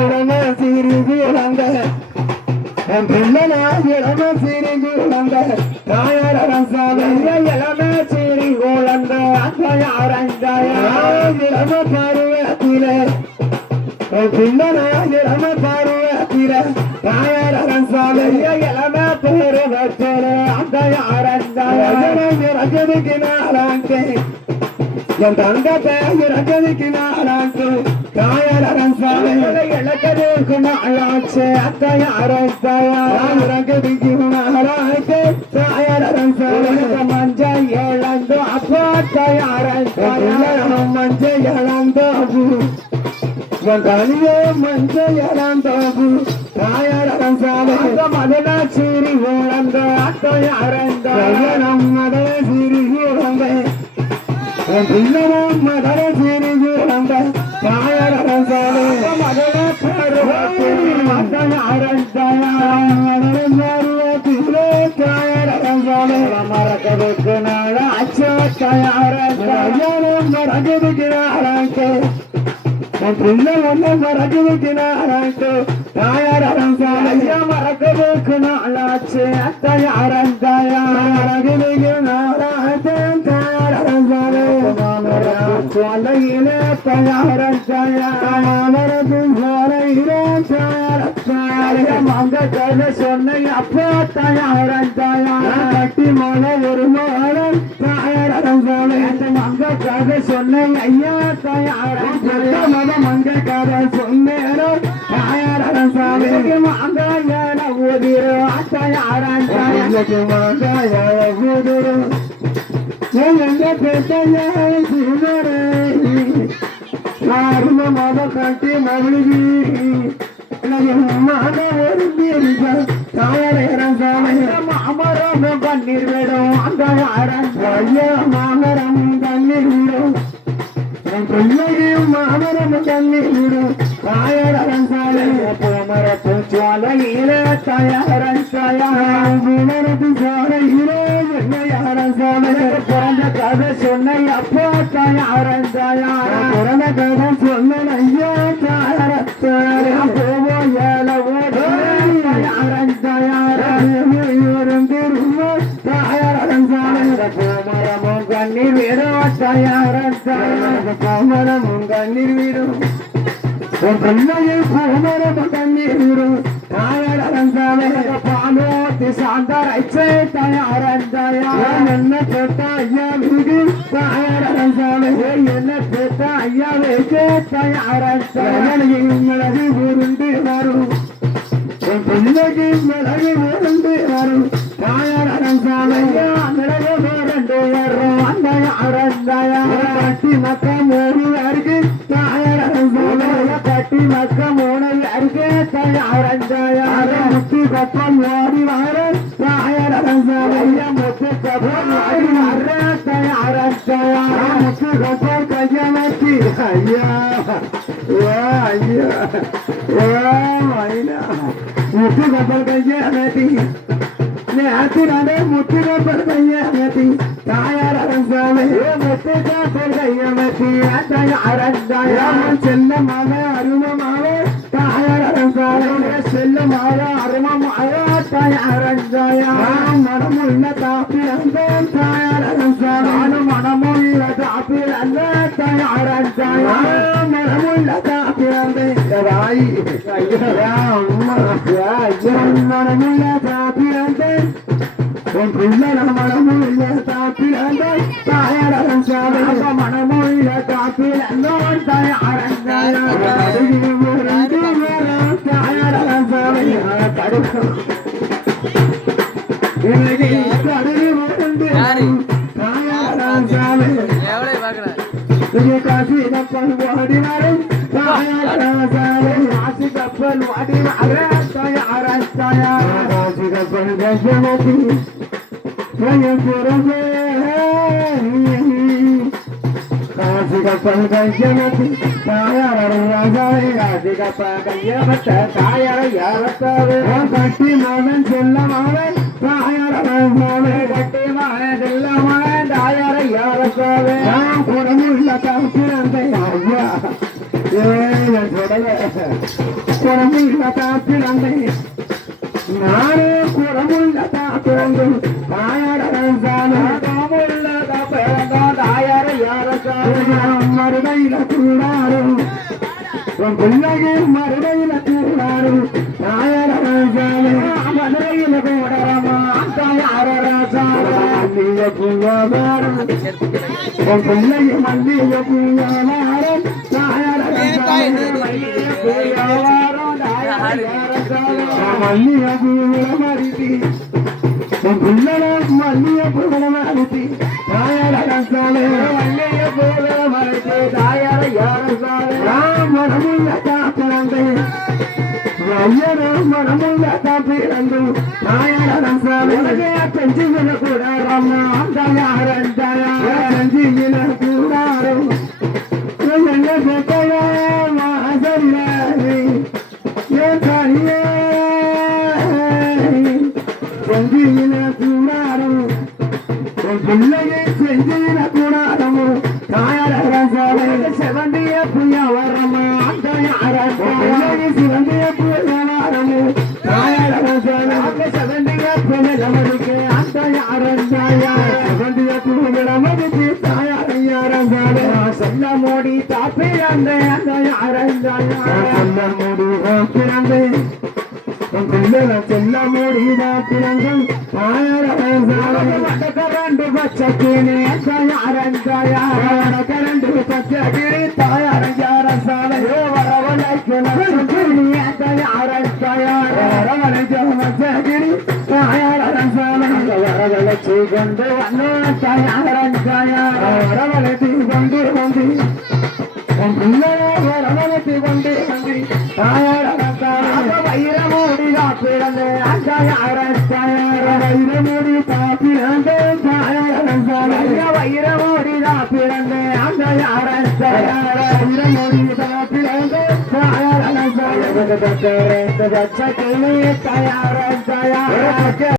இளம சிறிது இழந்த என் பிள்ளனா இளம சிறிது இழந்த தாயார் அரசாவை இளம சிறி குழந்த இளம பருவத்திலே என் பிள்ளனா இளம பருவத்திலே தாயார் அரசாவை இளம பருவத்திலே அந்த அரசாவை ரஜனிக்கு நாளாங்கே என் தங்கத்தை இறக்கதுக்கு நாளாக்கு தாயார் அரசாலை இழக்கதுக்கு நாளாச்சு அத்தைய அரசாயா இறக்கதுக்கு நாளாக்கு தாயார் அரசாலை மஞ்சள் இழந்து அப்பா தயார் மஞ்சள் இழந்தோபு என் கனியே மஞ்சள் இழந்தோபு தாயார் அரசாலை மதுனா சீரி உழந்த அத்தைய அரசாயம் மதுரை சீரி உழந்தேன் பின்னமும் மதன சிறிது அந்த தாயார் அரசாலே மதன நாள அச்சோ தாயார் மறக்கதுக்கு நாளாக்கு பிள்ளை ஒண்ணு மறக்கதுக்கு நாளாக்கு தாயார் நாளாச்சு நாளாச்சு சொன்ன அப்பா தயார தயார கட்டி மலை ஒரு மோடம் தயார சோலை அந்த மங்க கதை சொன்ன ஐயா தயார மத மங்க கதை சொன்னேனோ தயார சாலை மங்க ஏன ஊதிரோ தயார தயார மங்க ஏன ஊதிரோ மத கட்டி மகிழ்ச்சி மாமரம் கண்ணீர் விடும். அந்த மாமரம் கண்ணீர் விடும். பிள்ளையும் மாமரம் கண்ணீர் விடும். தாயாரன் சாலை. மரத்து சோலையில தயாரன் தயாரத்து சாலையில யாரன் சாலை. பிறந்த கதை சொன்ன தயாரன் கண்ணீர் வீடும் கோமரமும் கண்ணீர் பிள்ளையை கோமரம் கண்ணீர் தாயாரன் பாலோத்தி சாந்தரைச்சே தயார் என்ன பெற்ற ஐயா வீடு தயாரன் சாலை என்ன ஐயா மிளகு உருண்டு வரும் பிள்ளைக்கு மிளகு உருண்டு வரும் மிளகு உருண்டு வரும் அந்த கட்டி தயார் முத்து கப்பல் ஐயா வா ஐயா வா மைனா முத்து கப்பல் கையமத்தி நேத்தினாலே முத்து கப்பல் கையமத்தி தாயார் அரசாலை முத்து கப்பல் கையமத்தி தயாரன் தயார் செல்லமாக அருமமாக தாயார் அரசாலை செல்லமாக அருமமாக தாயாரன் தயார் மனமுள்ள தாப்பி அந்த உன் பிள்ளை மனமுள்ள தாப்பில் அந்த தாயாரன் சாலை மனமுள்ள தாப்பில் அந்த தாயாரன் தாயாரன் சாலை தடுக்கும் இன்னைக்கு கடுகு முரண்டு தாயாரன் சாலை எவ்வளோ பார்க்குறேன் இது ராஜாவே காசி கப்பல் தாயார யாரத்தாவே கட்டி மகன் செல்ல மகன் தாயார் ராஜாவே. கட்டி மகன செல்லமகன் தாயார யாரத்தாவே நான் காப்பிரந்தை ஐயா ஏன் சொல்லல காப்பிரந்தை நானே குணமுள்ள காப்பிரந்து தாயார் ராஜாவே தாயார யாரத்தாவே மறுமையில கூடாரும். உன் பிள்ளைಗೆ மறுமையில கூடாரும். தாயார் மதுரையில கூடரமா தாயார பூவாரம் உன் மல்லிய பூவாரம் மல்லிய பூவுல மறித்தி உன் பிள்ளை மல்லிய பூவுல மறித்தி தாயார் ராஜாவே ராம் மனமுள்ள காப்பிரந்தை ஐயனும் மனமுள்ள காப்பிரந்து தாயார் ராஜாவே பெஞ்சுகிற கூட ரம்மா தாயார் தாயார் பெஞ்சுகிற கூடாரும். என்ன கேட்கையா சொல்ல மோடி தாப்பிரந்தே அந்த யாரந்தாயா சொல்ல மோடி தாப்பிரந்தே பிள்ளைல செல்ல கரண்டு கொண்டு வந்தோ கொண்டு உன் பிள்ளையை வரவழைச்சு கொண்டு வந்து வைரமூடி காப்பிழந்து வைரமூடி காப்பிழந்து வைரமூடி காப்பிழந்து அந்த வைரமூடி தயார தயார